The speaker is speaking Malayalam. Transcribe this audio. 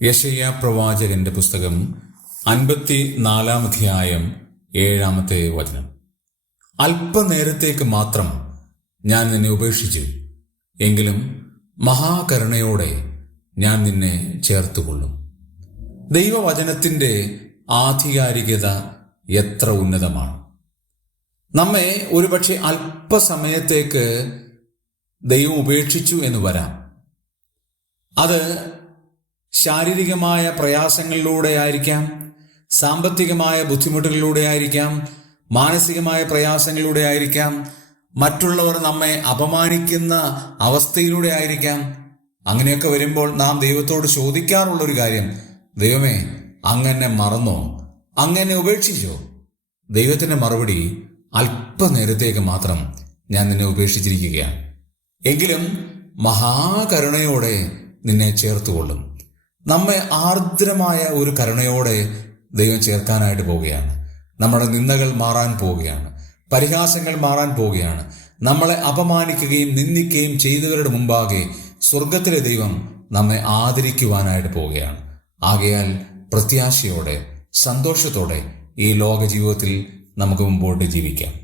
യെശയ്യാ പ്രവാചകന്റെ പുസ്തകം 54 അധ്യായം 7 വചനം. അല്പനേരത്തേക്ക് മാത്രം ഞാൻ നിന്നെ ഉപേക്ഷിച്ചു, എങ്കിലും മഹാകരുണയോടെ ഞാൻ നിന്നെ ചേർത്തുകൊള്ളും. ദൈവവചനത്തിൻ്റെ ആധികാരികത എത്ര ഉന്നതമാണ്! നമ്മെ ഒരുപക്ഷെ അല്പസമയത്തേക്ക് ദൈവം ഉപേക്ഷിച്ചു എന്ന് വരാം. അത് ശാരീരികമായ പ്രയാസങ്ങളിലൂടെ ആയിരിക്കാം, സാമ്പത്തികമായ ബുദ്ധിമുട്ടുകളിലൂടെ ആയിരിക്കാം, മാനസികമായ പ്രയാസങ്ങളിലൂടെ ആയിരിക്കാം, മറ്റുള്ളവർ നമ്മെ അപമാനിക്കുന്ന അവസ്ഥയിലൂടെ ആയിരിക്കാം. അങ്ങനെയൊക്കെ വരുമ്പോൾ നാം ദൈവത്തോട് ചോദിക്കാറുള്ളൊരു കാര്യം, ദൈവമേ, അങ്ങനെ മറന്നോ, അങ്ങനെ ഉപേക്ഷിച്ചോ? ദൈവത്തിൻ്റെ മറുപടി, അല്പനേരത്തേക്ക് മാത്രം ഞാൻ നിന്നെ ഉപേക്ഷിച്ചിരിക്കുകയാണ്, എങ്കിലും മഹാകരുണയോടെ നിന്നെ ചേർത്തുകൊള്ളും. നമ്മെ ആർദ്രമായ ഒരു കരുണയോടെ ദൈവം ചേർക്കാനായിട്ട് പോവുകയാണ്. നമ്മുടെ നിന്ദകൾ മാറാൻ പോവുകയാണ്, പരിഹാസങ്ങൾ മാറാൻ പോവുകയാണ്. നമ്മളെ അപമാനിക്കുകയും നിന്ദിക്കുകയും ചെയ്തവരുടെ മുമ്പാകെ സ്വർഗത്തിലെ ദൈവം നമ്മെ ആദരിക്കുവാനായിട്ട് പോവുകയാണ്. ആകയാൽ പ്രത്യാശയോടെ, സന്തോഷത്തോടെ ഈ ലോക ജീവിതത്തിൽ നമുക്ക് മുമ്പോട്ട് ജീവിക്കാം.